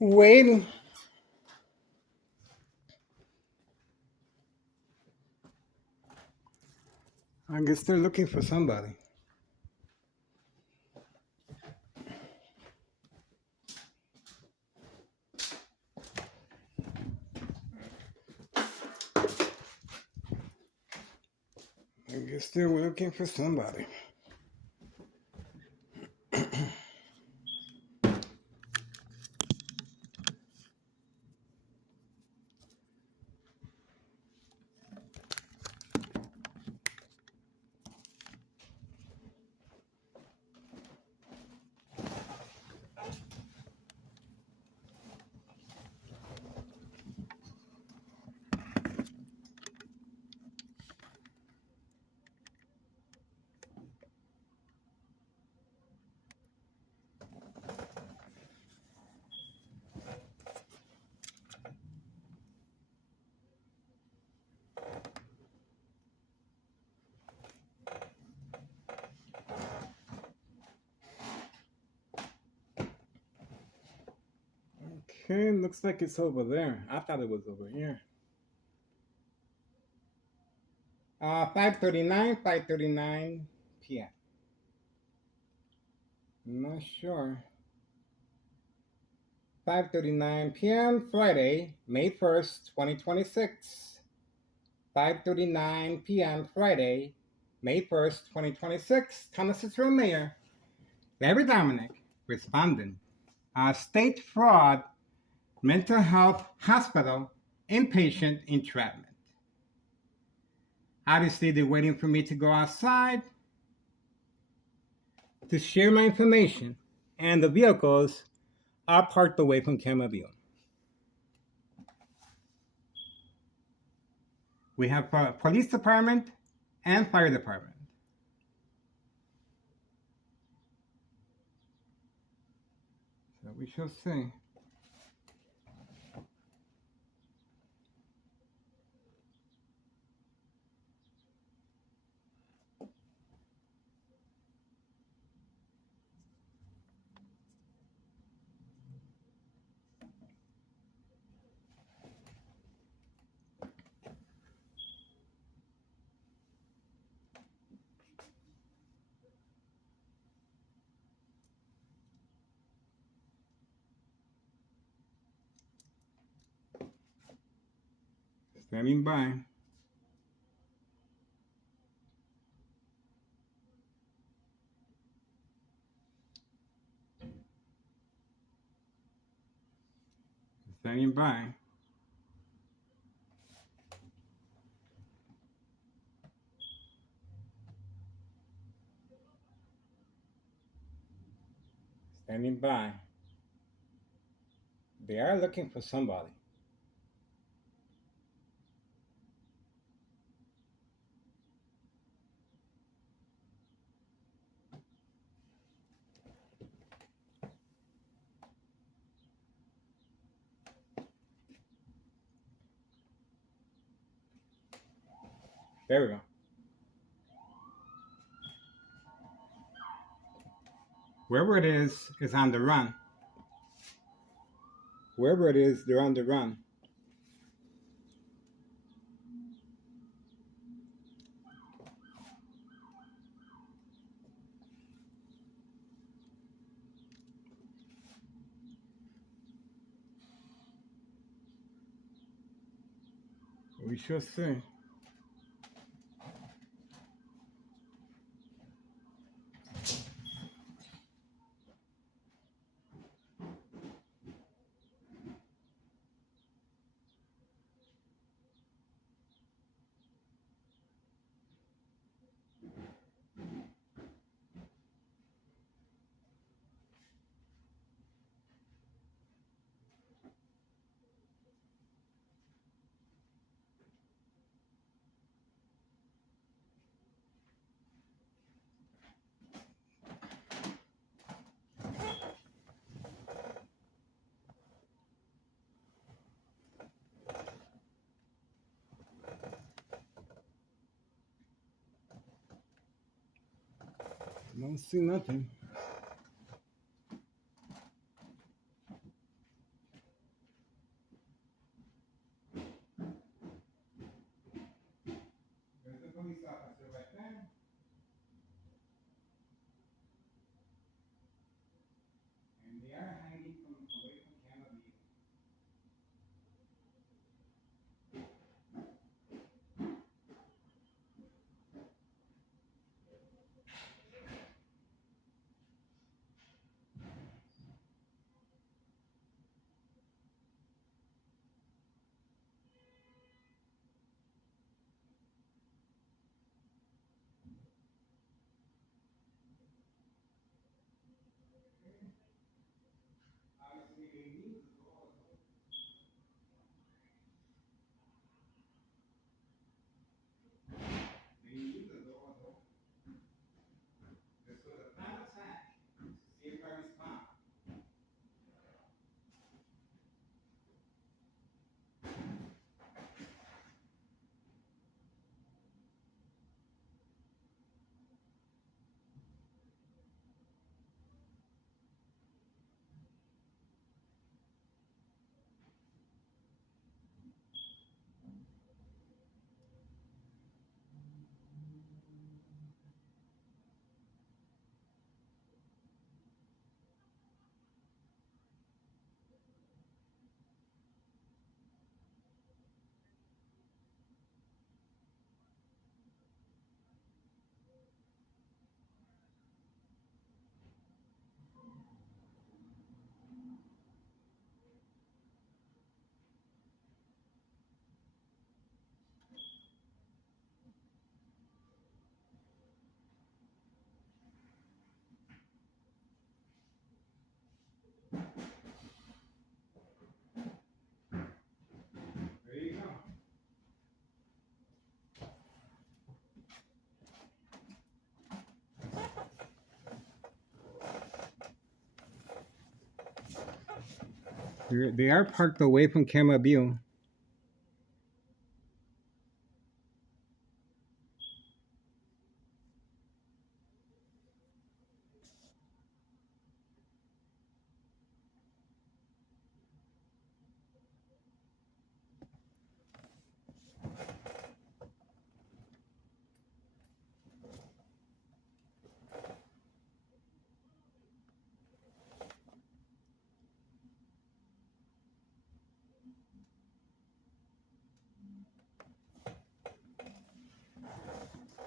Waiting. I guess they're looking for somebody. I guess they're looking for somebody. Okay, looks like it's over there. I thought it was over here. 5:39 p.m. I'm not sure. 5:39 p.m. Friday, May 1st, 2026. 5:39 p.m. Friday, May 1st, 2026. Thomas Cicero Mayor, Larry Dominic, responding. State fraud, mental health hospital, inpatient entrapment. Obviously, they're waiting for me to go outside to share my information, and the vehicles are parked away from camera view. We have police department and fire department. So we shall see. Standing by. Standing by. Standing by. They are looking for somebody. There we go. Wherever it is on the run. Wherever it is, they're on the run. We shall see. Don't see nothing. They are parked away from camera view.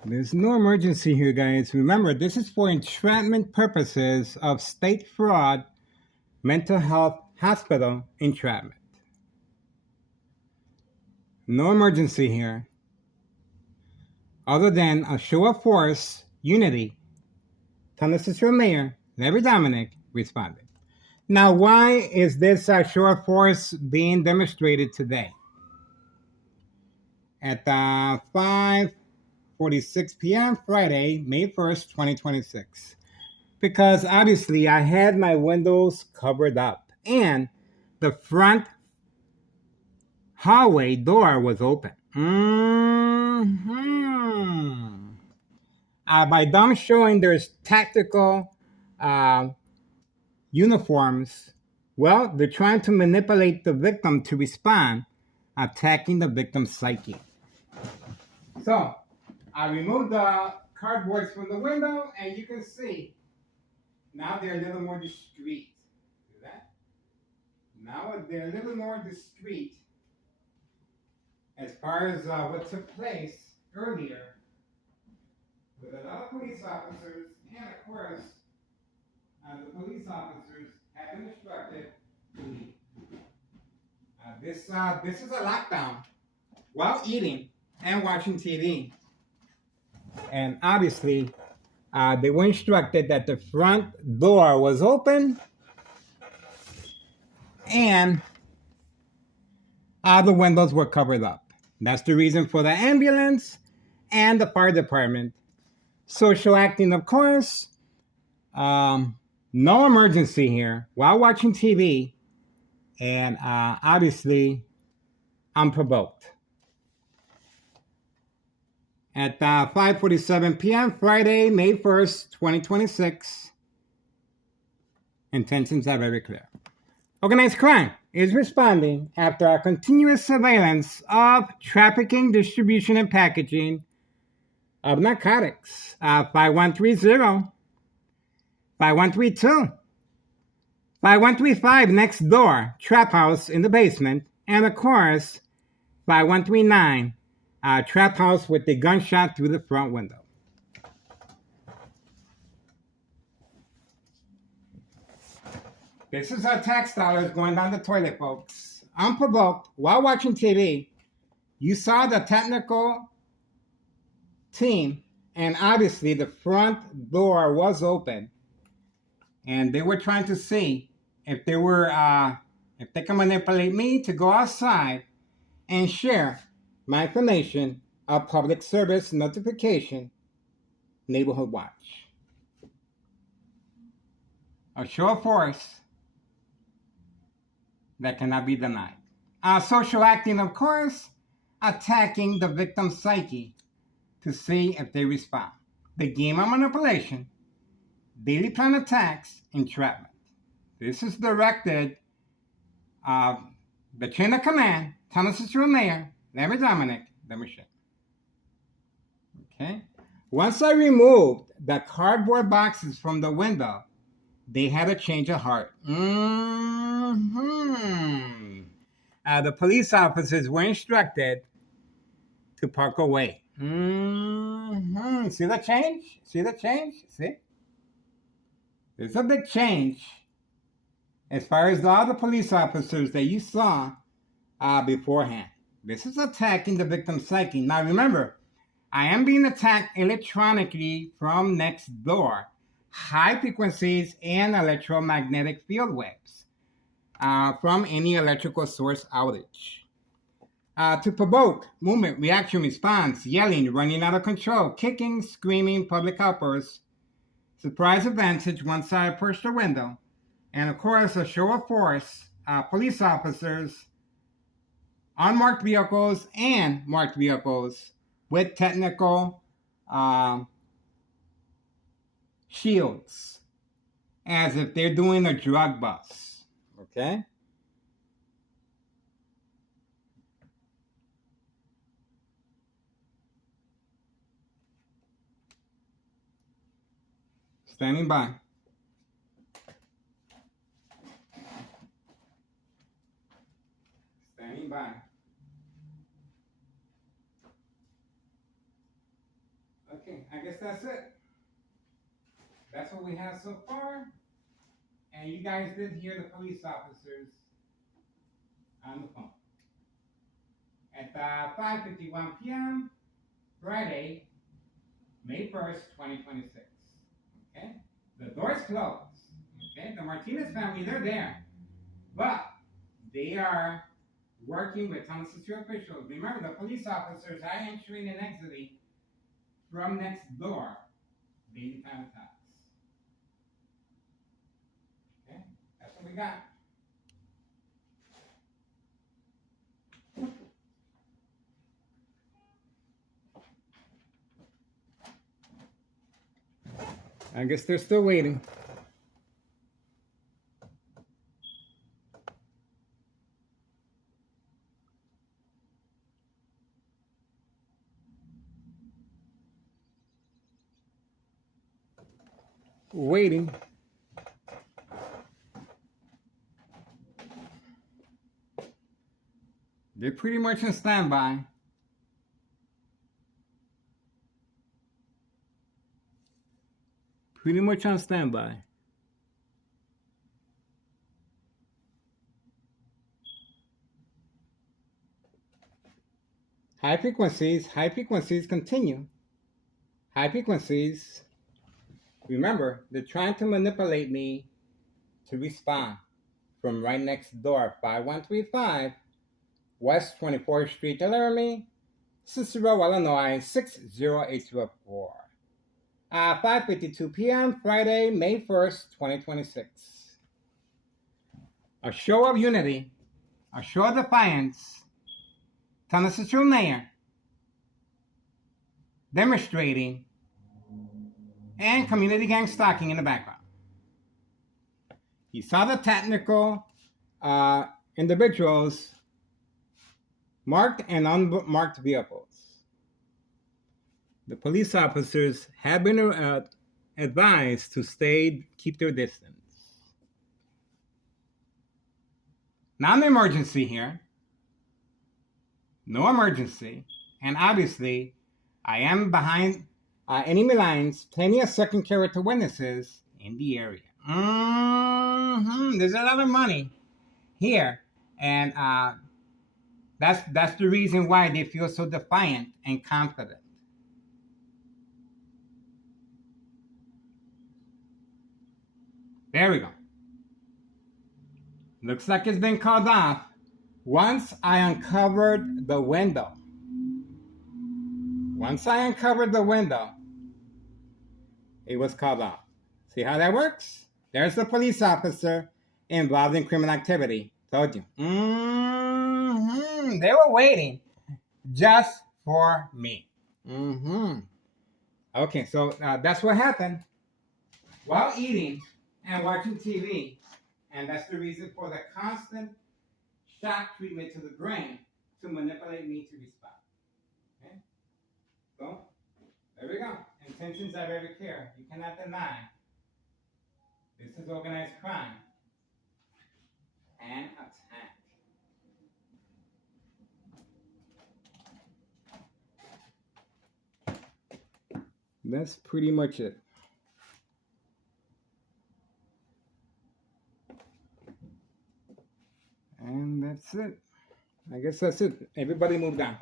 There's no emergency here, guys. Remember, this is for entrapment purposes of state fraud, mental health hospital entrapment. No emergency here. Other than a show of force, unity, Tennessee Mayor Larry Dominic responded. Now, why is this show of force being demonstrated today? At 5:46 p.m. Friday, May 1st, 2026. Because obviously I had my windows covered up and the front hallway door was open. By them showing there's tactical uniforms, well, they're trying to manipulate the victim to respond, attacking the victim's psyche. So, I removed the cardboards from the window, and you can see now they're a little more discreet. See that? Now they're a little more discreet as far as what took place earlier with a lot of police officers, and of course, the police officers have been instructed to leave. This is a lockdown while eating and watching TV. And obviously, they were instructed that the front door was open and the windows were covered up. That's the reason for the ambulance and the fire department. Social acting, of course. No emergency here while watching TV. And obviously, unprovoked. At 5:47 p.m. Friday, May 1st, 2026. Intentions are very clear. Organized crime is responding after a continuous surveillance of trafficking, distribution, and packaging of narcotics. 5130, 5132, 5135 next door, trap house in the basement, and of course, 5139. Trap house with the gunshot through the front window. This is our tax dollars going down the toilet, folks. Unprovoked, while watching TV, you saw the technical team, and obviously the front door was open, and they were trying to see if they can manipulate me to go outside and share my information of public service notification, Neighborhood Watch. A show of force that cannot be denied. Social acting, of course, attacking the victim's psyche to see if they respond. The game of manipulation, daily plan attacks, entrapment. This is directed the chain of command, Tennessee Mayor Larry Dominic, the machine. Okay. Once I removed the cardboard boxes from the window, they had a change of heart. The police officers were instructed to park away. See the change? See the change? See? There's a big change as far as all the police officers that you saw beforehand. This is attacking the victim's psyche. Now remember, I am being attacked electronically from next door. High frequencies and electromagnetic field waves from any electrical source outage. To provoke movement, reaction, response, yelling, running out of control, kicking, screaming, public outbursts, surprise advantage once I approach the window, and of course a show of force police officers, unmarked vehicles and marked vehicles with technical shields, as if they're doing a drug bust. Okay? Standing by. Standing by. Okay, I guess that's it. That's what we have so far. And you guys did hear the police officers on the phone. At 5:51 p.m., Friday, May 1st, 2026. Okay? The doors closed. Okay? The Martinez family, they're there. But they are working with Thomas Street officials. Remember, the police officers are entering and exiting from next door daily time attacks. Okay? That's what we got. I guess they're still waiting. Waiting. They're pretty much in standby. Pretty much on standby. High frequencies continue. High frequencies, remember, they're trying to manipulate me to respond from right next door, 5135 West 24th Street, Laramie, Cicero, Illinois, 60804. 5:52 p.m. Friday, May 1st, 2026. A show of unity, a show of defiance. Thomas Cicero Mayor demonstrating, and community gang stalking in the background. He saw the technical individuals, marked and unmarked vehicles. The police officers have been advised to keep their distance. Non-emergency here. No emergency. And obviously, I am behind enemy lines, plenty of second character witnesses in the area. There's a lot of money here. And that's the reason why they feel so defiant and confident. There we go. Looks like it's been called off. Once I uncovered the window. It was called off. See how that works? There's the police officer involved in criminal activity. Told you. They were waiting just for me. Okay, so that's what happened while eating and watching TV. And that's the reason for the constant shock treatment to the brain to manipulate me to respond. Okay? So, there we go. Intentions are very clear. You cannot deny this is organized crime and attack. That's pretty much it. And that's it. I guess that's it. Everybody moved on.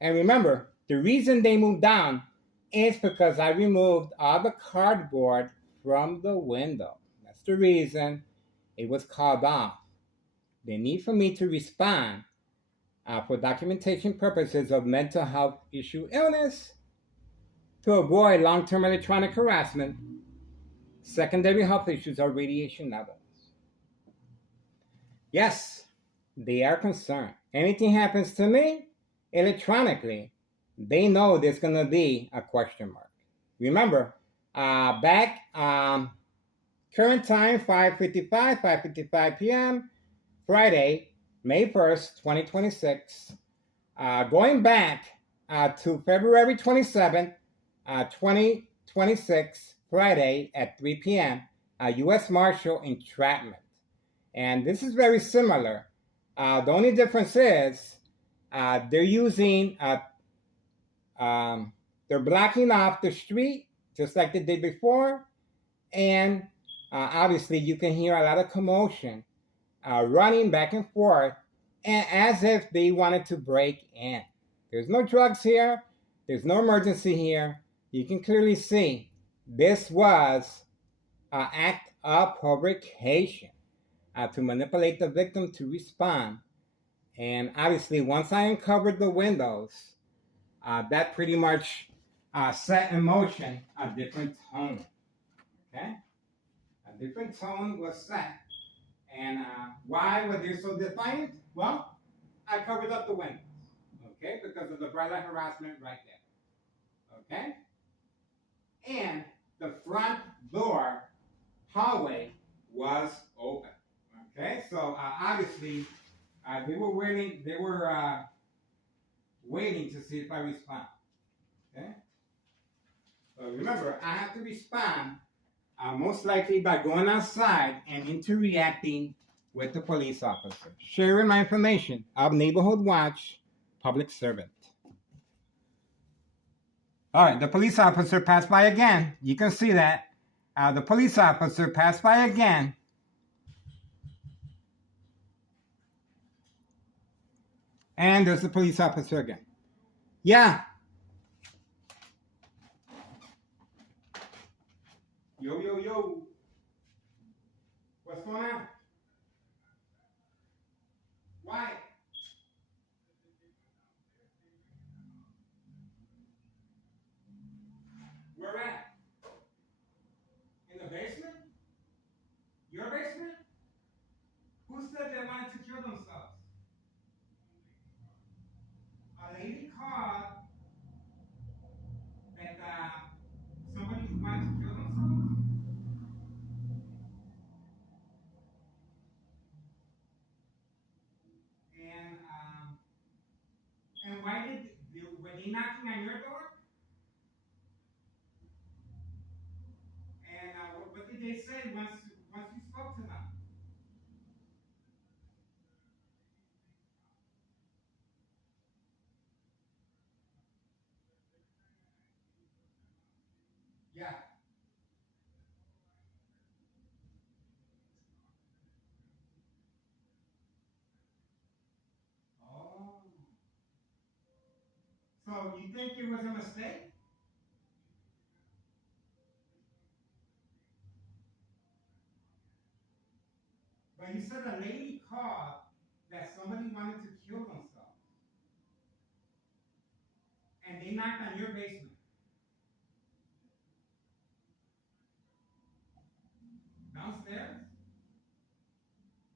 And remember, the reason they moved down is because I removed all the cardboard from the window. That's the reason it was called off. They need for me to respond for documentation purposes of mental health issue illness, to avoid long-term electronic harassment, Secondary health issues are radiation levels. Yes, they are concerned. Anything happens to me electronically, they know there's going to be a question mark. Remember, back current time 5:55 p.m. Friday, May 1st, 2026. Going back to February 27th, 2026, Friday at 3 p.m., U.S. Marshal entrapment. And this is very similar. The only difference is they're using, they're blocking off the street just like they did before. And obviously, you can hear a lot of commotion running back and forth as if they wanted to break in. There's no drugs here. There's no emergency here. You can clearly see this was an act of provocation to manipulate the victim to respond. And obviously, once I uncovered the windows, that pretty much set in motion a different tone. Okay? A different tone was set. And why were they so defiant? Well, I covered up the windows, okay, because of the bright light harassment right there, okay? And the front door hallway was open, okay? So obviously, they were waiting. They were waiting to see if I respond, okay? So remember, I have to respond most likely by going outside and interacting with the police officer, sharing my information of Neighborhood Watch, public servant. All right, the police officer passed by again. You can see that. The police officer passed by again. And there's the police officer again. Yeah. Yo, yo, yo. What's going on? Why? Where at? In the basement? Your basement? Who said they wanted to kill themselves? A lady called that somebody who wanted to kill themselves? And why were they knocking on your door? And what did they say once you spoke to them? Yeah. Oh. So you think it was a mistake? But you said a lady called that somebody wanted to kill themselves. And they knocked on your basement. Downstairs?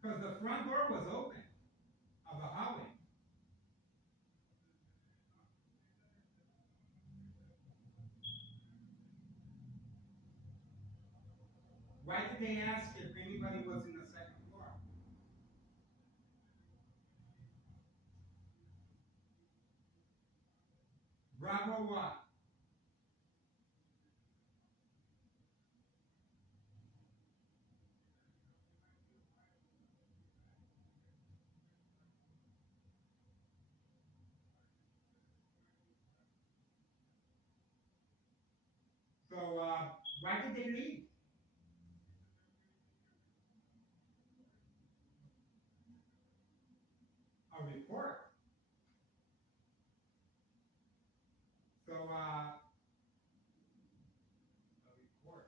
Because the front door was open of the hallway. Why did they ask if anybody was in the second floor? Bravo what? So why did they leave? A report. So a report.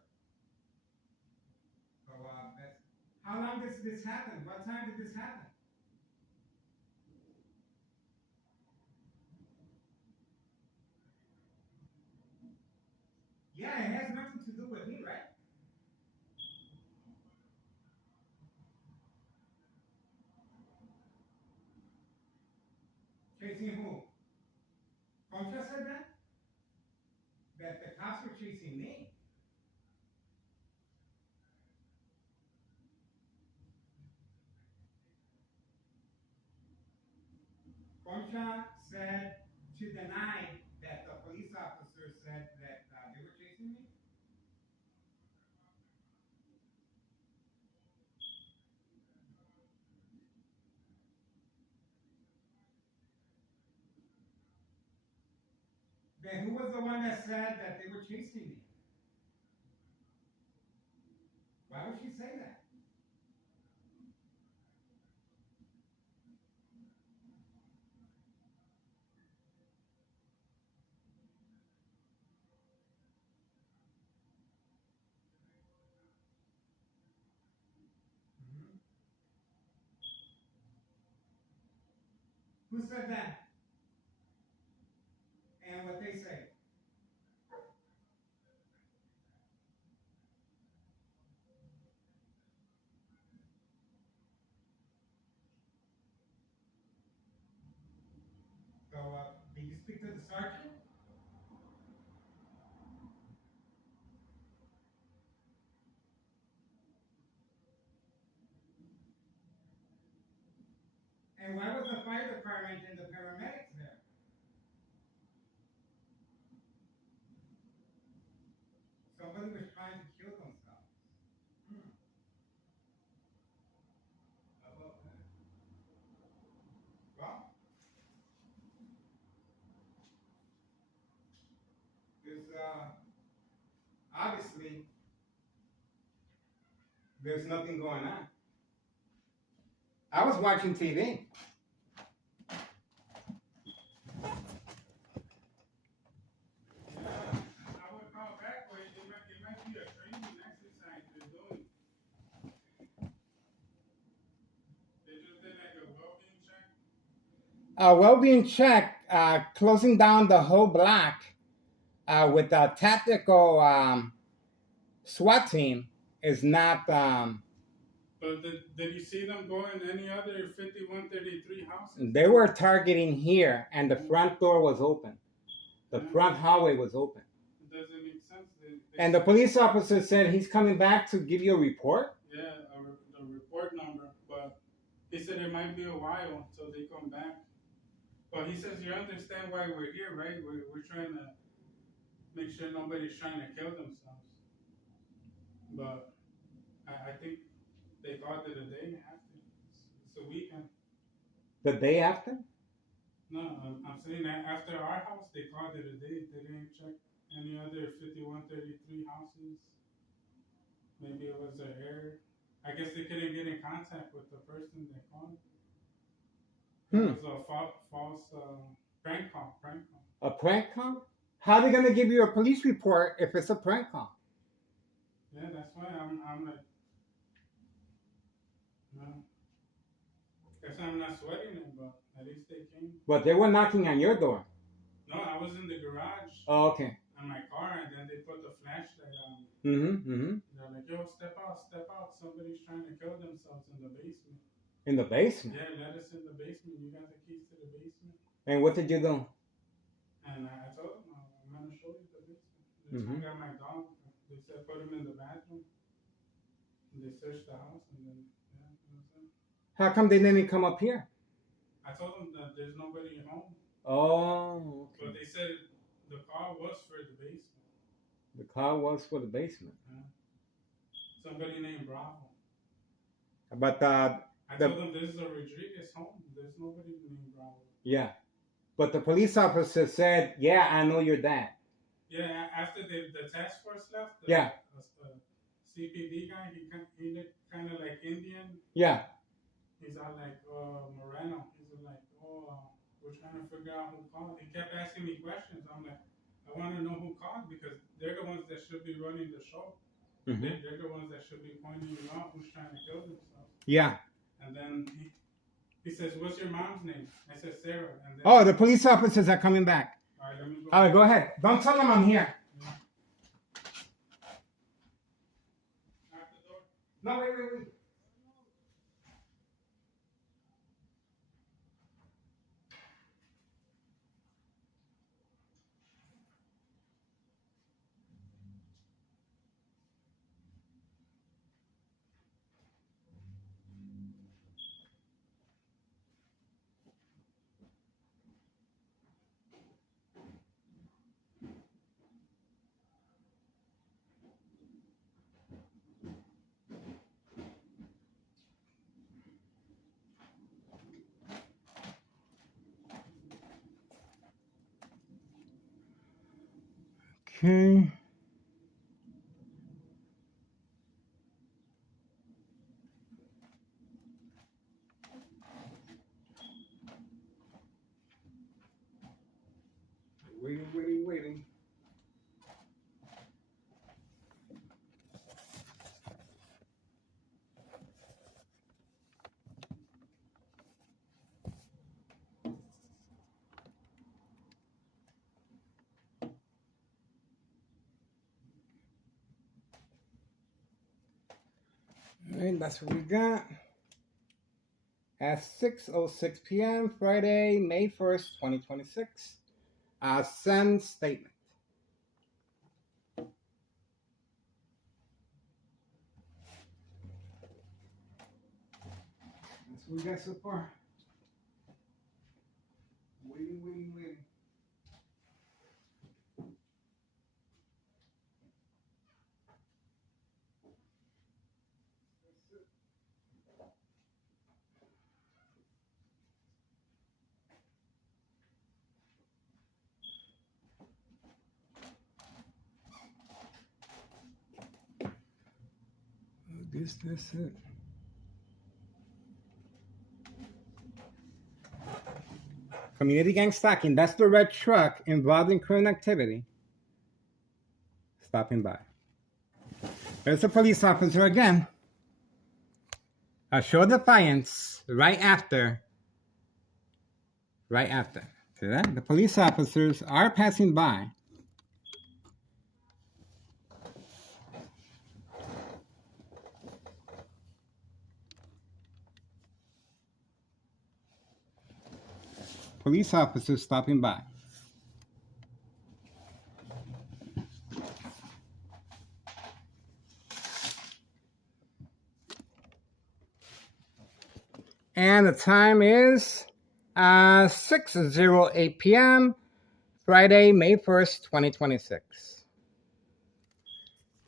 So how long does this happen? What time did this happen? Yeah, it has nothing to do with me, right? Chasing who? Concha said that? That the cops were chasing me. Concha said to deny that the police officer said that they were chasing me. Then who was the one that said that they were chasing me? Why would she say that? Mhm. Who said that? And what they say? So, did you speak to the sergeant? And why was the fire department and the paramedics there? Somebody was trying to kill themselves. Hmm. How about that? Well, there's obviously there's nothing going on. I was watching TV. I would call back, but it might be a training exercise they're doing. They just did like a well-being check. Well-being check, closing down the whole block with a tactical SWAT team is not. But did you see them go in any other 5133 houses? They were targeting here, and the front door was open. The front hallway was open. It doesn't make sense. And the police officer said he's coming back to give you a report. Yeah, the report number, but he said it might be a while until they come back. But he says you understand why we're here, right? We're trying to make sure nobody's trying to kill themselves. But I think they called it a day after. It's a weekend. The day after? No, I'm saying that after our house, they called it a day. They didn't check any other 5133 houses. Maybe it was an error. I guess they couldn't get in contact with the person that called. It was a false prank call. A prank call? How are they gonna give you a police report if it's a prank call? Yeah, that's why I'm like, no. Guess I'm not sweating it, but at least they came. But they were knocking on your door. No, I was in the garage. Oh, okay. On my car, and then they put the flashlight on. Mm-hmm. They're like, yo, step out. Somebody's trying to kill themselves in the basement. In the basement? Yeah, let us in the basement. You got the keys to the basement. And what did you do? And I told them, I'm going to show you the basement. Mhm. I got my dog. They said, put him in the bathroom. And they searched the house, and then, yeah, that was it. How come they didn't come up here? I told them that there's nobody home. Oh, But they said the call was for the basement. the call was for the basement. Somebody named Bravo. But I told them this is a Rodriguez home. There's nobody named Bravo. yeah, but the police officer said, "Yeah, I know your dad." Yeah, after the task force left, Yeah. the CPD guy, he looked kind of like Indian. Yeah. He's all like, Moreno. He's like, we're trying to figure out who called. He kept asking me questions. I'm like, I want to know who called because they're the ones that should be running the show. Mm-hmm. They're the ones that should be pointing you out who's trying to kill themselves. Yeah. And then he says, what's your mom's name? I said, Sarah. And then, Oh, the police officers are coming back. all right, let me go. All right, go ahead. Don't tell them I'm here. Knock the door. No, wait. Okay. Waiting. All right, that's what we got. At 6:06 p.m. Friday, May 1st, 2026. Send statement. That's what we got so far. Waiting. This it. Community gang stalking. That's the red truck involved in criminal activity. Stopping by. There's a police officer again. A show of defiance right after. See that? The police officers are passing by. Police officers stopping by. And the time is 6:08 p.m. Friday, May 1st, 2026.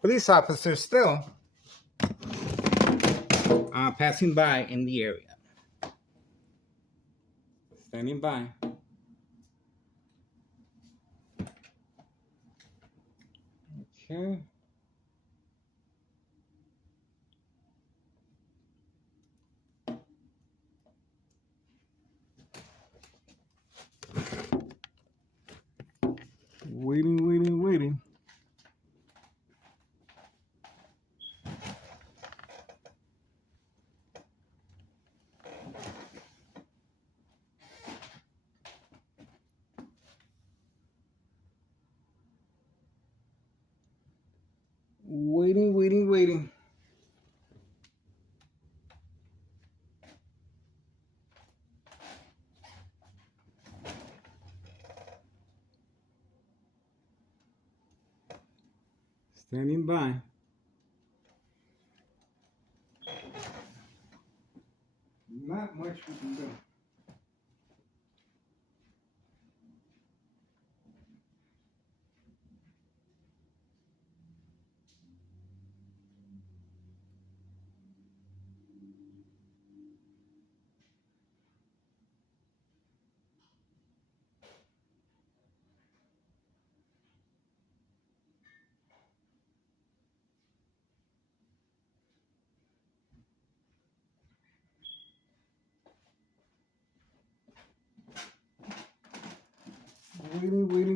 Police officers still passing by in the area. Standing by. Okay. Waiting. Waiting. Standing by. Not much we can do.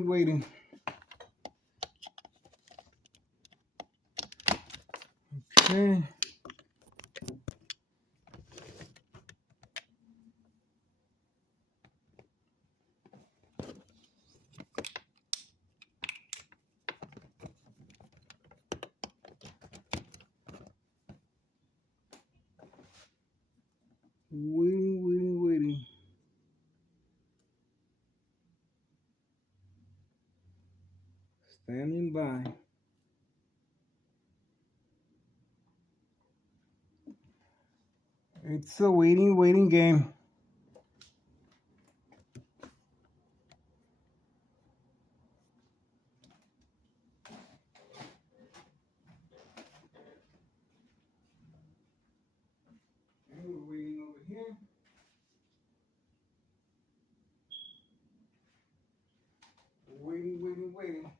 Waiting. Okay. Waiting. Standing by. It's a waiting game. And we're waiting over here. Waiting.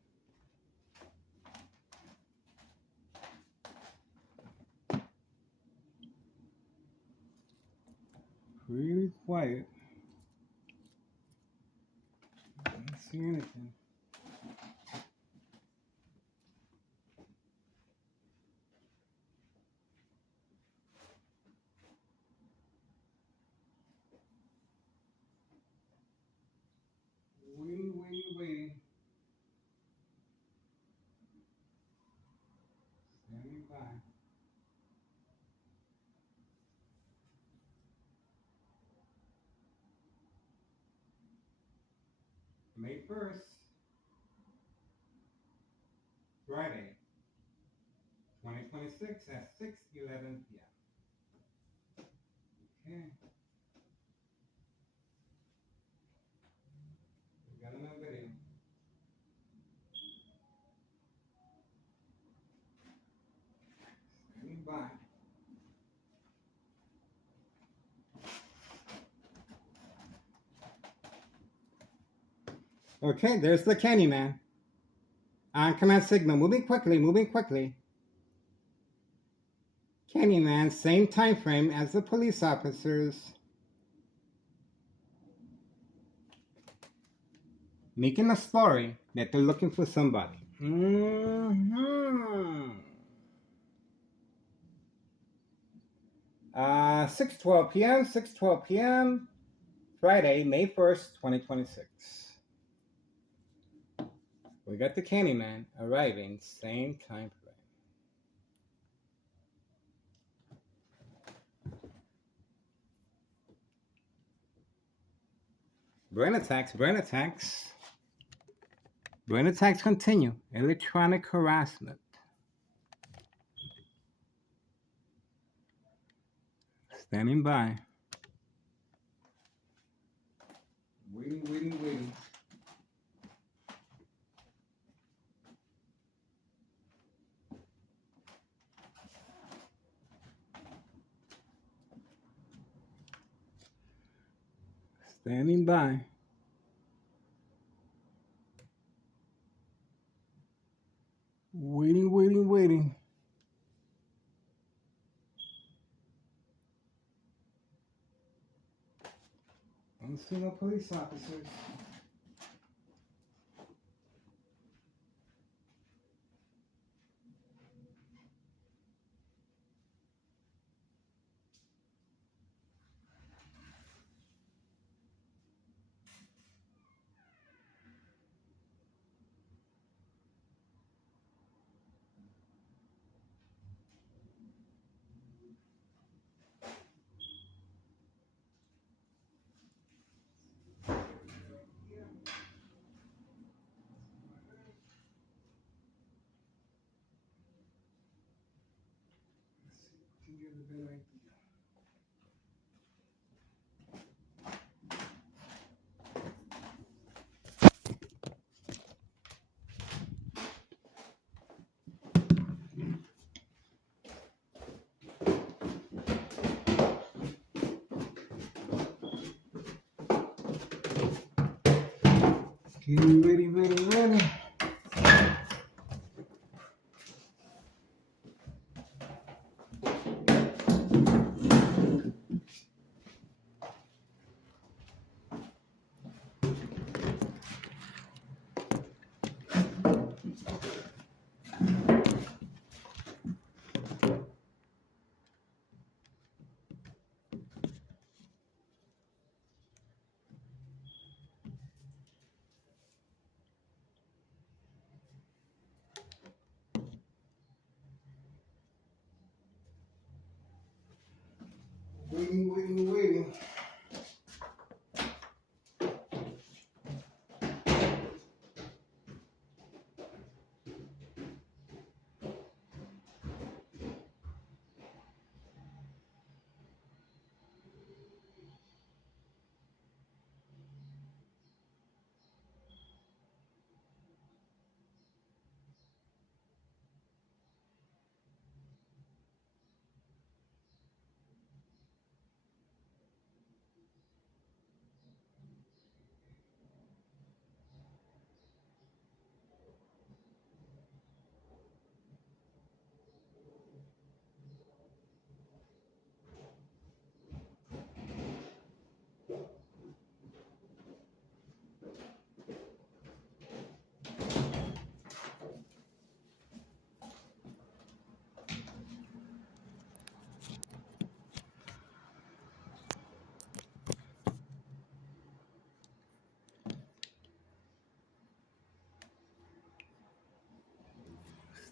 really quiet. I don't see anything. Waiting. Standing by. May 1st, Friday, 2026 at 6:11 p.m. Okay. We got another video. Standing by. Okay, there's the Candyman. On command signal, moving quickly. Candyman, same time frame as the police officers. Making a story that they're looking for somebody. 6:12 p.m. Friday, May 1st, 2026. We got the Candyman arriving, same time frame. Brain attacks. Brain attacks continue. Electronic harassment. Standing by. Waiting. Standing by. Waiting. Don't see no police officers. Ready. Waiting.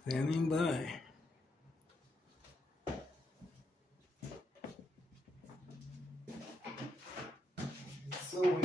Standing by. So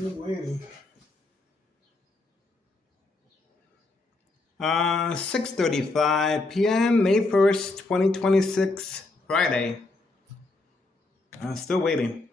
Waiting. 6:35 p.m. May 1st, 2026, Friday. Still waiting.